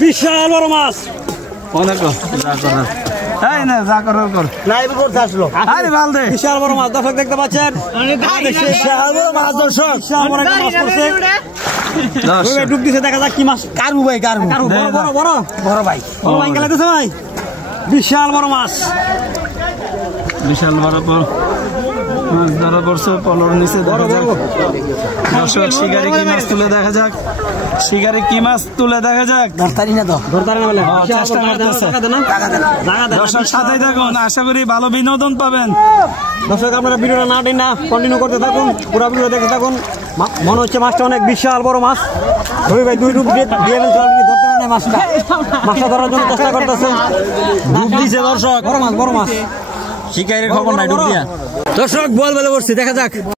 বিশাল বড় মাছ বিশাল বড় মাছ দর্শক দেখতে পাচ্ছেন ডুব দিছে দেখা যাক কি মাছ কারু ভাই কারু বড় বড় বড় ভাই ভাই গেলাতেছে ভাই বিশাল বড় মাছ বিশাল বড় মাছ ধরা পড়ছে পলর নিচে দর্শক শিকারি কি মাছ তুলে দেখা যাক শিকারি কি মাছ তুলে দেখা যাক দর্শক সাথে থাকুন আশা করি ভালো বিনোদন পাবেন দর্শক আপনারা ভিডিওটা না টেনে কন্টিনিউ করতে থাকুন পুরো ভিডিও দেখতে থাকুন মনে হচ্ছে মাছটা অনেক বিশাল বড় মাছ রবি ভাই দুই ডুব দিয়ে ধরতে পারে মাছটা ধরার জন্য চেষ্টা করতেছে ডুব দিছে দর্শক বড় মাছ শিকারির খবর নাই ডুব দিয়া দর্শক বল বলে বসছি দেখা যাক